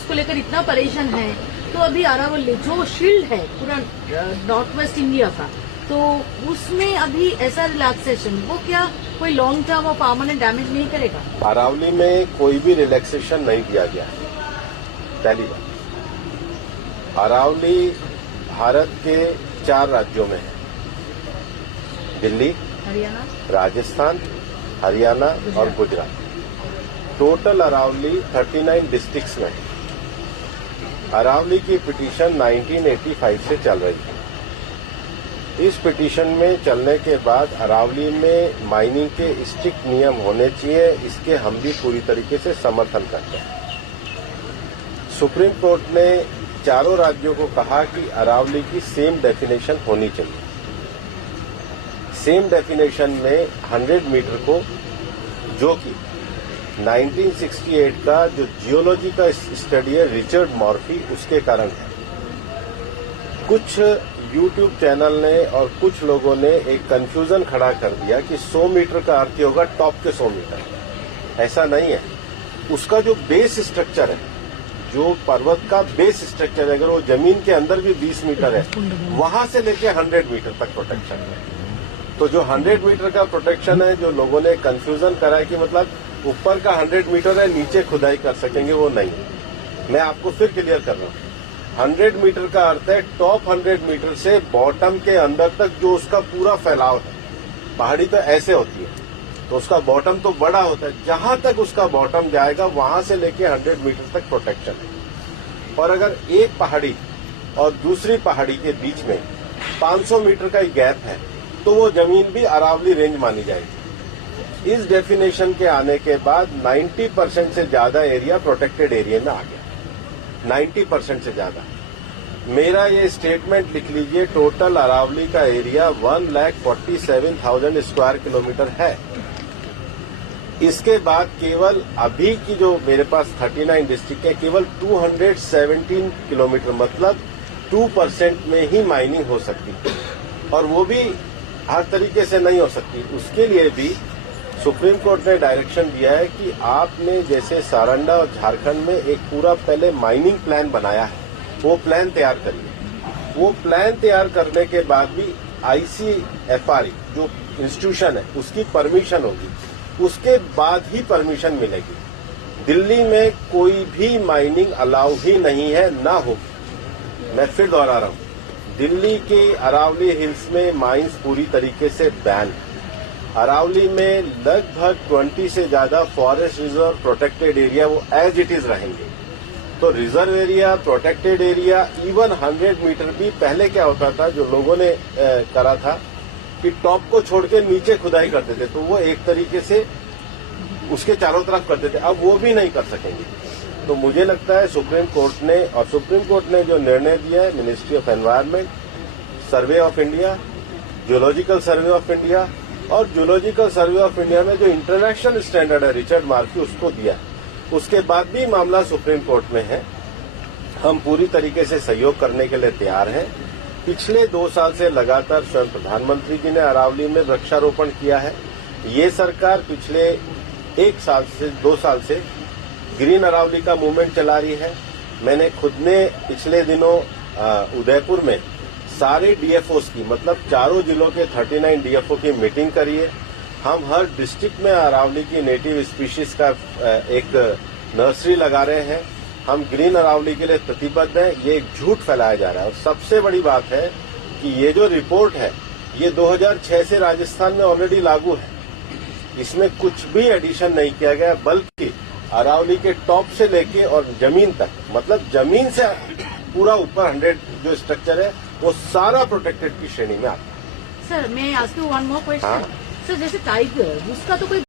जिसको लेकर इतना परेशान है, तो अभी अरावली जो शील्ड है पूरा नॉर्थ वेस्ट इंडिया का, तो उसमें अभी ऐसा रिलैक्सेशन वो क्या कोई लॉन्ग टर्म और परमानेंट डैमेज नहीं करेगा? अरावली में कोई भी रिलैक्सेशन नहीं दिया गया है। पहली बात, अरावली भारत के 4 राज्यों में है, दिल्ली, हरियाणा, राजस्थान, हरियाणा और गुजरात। टोटल अरावली 39 डिस्ट्रिक्ट्स में है। अरावली की पिटीशन 1985 से चल रही है। इस पिटीशन में चलने के बाद अरावली में माइनिंग के स्ट्रिक्ट नियम होने चाहिए, इसके हम भी पूरी तरीके से समर्थन करते हैं। सुप्रीम कोर्ट ने चारों राज्यों को कहा कि अरावली की सेम डेफिनेशन होनी चाहिए। सेम डेफिनेशन में 100 मीटर को, जो कि 1968 का जो जियोलॉजी का स्टडी है रिचर्ड मॉर्फी, उसके कारण है। कुछ यूट्यूब चैनल ने और कुछ लोगों ने एक कंफ्यूजन खड़ा कर दिया कि 100 मीटर का अर्थ होगा टॉप के 100 मीटर। ऐसा नहीं है। उसका जो बेस स्ट्रक्चर है, जो पर्वत का बेस स्ट्रक्चर है, अगर वो जमीन के अंदर भी 20 मीटर है, वहां से लेके 100 मीटर तक प्रोटेक्शन है। तो जो 100 मीटर का प्रोटेक्शन है, जो लोगों ने कंफ्यूजन करा है कि मतलब ऊपर का 100 मीटर है, नीचे खुदाई कर सकेंगे, वो नहीं। मैं आपको फिर क्लियर कर रहा हूं। 100 मीटर का अर्थ है टॉप 100 मीटर से बॉटम के अंदर तक जो उसका पूरा फैलाव है। पहाड़ी तो ऐसे होती है, तो उसका बॉटम तो बड़ा होता है। जहां तक उसका बॉटम जाएगा वहां से लेके 100 मीटर तक प्रोटेक्शन है। और अगर एक पहाड़ी और दूसरी पहाड़ी के बीच में 500 मीटर का ही गैप है, तो वो जमीन भी अरावली रेंज मानी जाएगी। इस डेफिनेशन के आने के बाद 90% से ज्यादा एरिया प्रोटेक्टेड एरिया में आ गया। 90% से ज्यादा। मेरा ये स्टेटमेंट लिख लीजिए, टोटल अरावली का एरिया 1,47,000 स्क्वायर किलोमीटर है। इसके बाद केवल अभी की जो मेरे पास 39 डिस्ट्रिक्ट है, केवल 217 किलोमीटर, मतलब 2% में ही माइनिंग हो सकती है। और वो भी हर तरीके से नहीं हो सकती। उसके लिए भी सुप्रीम कोर्ट ने डायरेक्शन दिया है कि आपने जैसे सारंडा और झारखंड में एक पूरा पहले माइनिंग प्लान बनाया है, वो प्लान तैयार करिए। वो प्लान तैयार करने के बाद भी ICFRE जो इंस्टीट्यूशन है उसकी परमिशन होगी, उसके बाद ही परमिशन मिलेगी। दिल्ली में कोई भी माइनिंग अलाउ ही नहीं है, ना होगी। मैं फिर दोहरा रहा हूं, दिल्ली के अरावली हिल्स में माइंस पूरी तरीके से बैन है। अरावली में लगभग 20 से ज्यादा फॉरेस्ट रिजर्व, प्रोटेक्टेड एरिया वो एज इट इज रहेंगे। तो reserve area, protected area, even 100 metre भी पहले क्या होता था, जो लोगों ने करा था कि टॉप को छोड़ के नीचे खुदाई करते थे, तो वो एक तरीके से उसके चारों तरफ करते थे। अब वो भी नहीं कर सकेंगे। तो मुझे लगता है सुप्रीम कोर्ट ने जो निर्णय दिया है, ministry of environment, survey of India, geological survey of India, और जियोलॉजिकल सर्वे ऑफ इंडिया में जो इंटरनेशनल स्टैंडर्ड है रिचर्ड मॉर्फी, उसको दिया। उसके बाद भी मामला सुप्रीम कोर्ट में है। हम पूरी तरीके से सहयोग करने के लिए तैयार हैं। पिछले 2 साल से लगातार स्वयं प्रधानमंत्री जी ने अरावली में वृक्षारोपण किया है। ये सरकार पिछले 1 साल से 2 साल से ग्रीन अरावली का मूवमेंट चला रही है। मैंने खुद ने पिछले दिनों उदयपुर में सारे DFOs की, मतलब चारों जिलों के 39 DFO की मीटिंग करी है। हम हर डिस्ट्रिक्ट में अरावली की नेटिव स्पीशीज का एक नर्सरी लगा रहे हैं। हम ग्रीन अरावली के लिए प्रतिबद्ध हैं। ये एक झूठ फैलाया जा रहा है। और सबसे बड़ी बात है कि ये जो रिपोर्ट है, ये 2006 से राजस्थान में ऑलरेडी लागू है। इसमें कुछ भी एडिशन नहीं किया गया, बल्कि अरावली के टॉप से लेके और जमीन तक, मतलब जमीन से पूरा ऊपर 100 जो स्ट्रक्चर है, वो सारा प्रोटेक्टेड की श्रेणी में आता है। सर, मैं ask you one more question. Sir, जैसे टाइगर, उसका तो कोई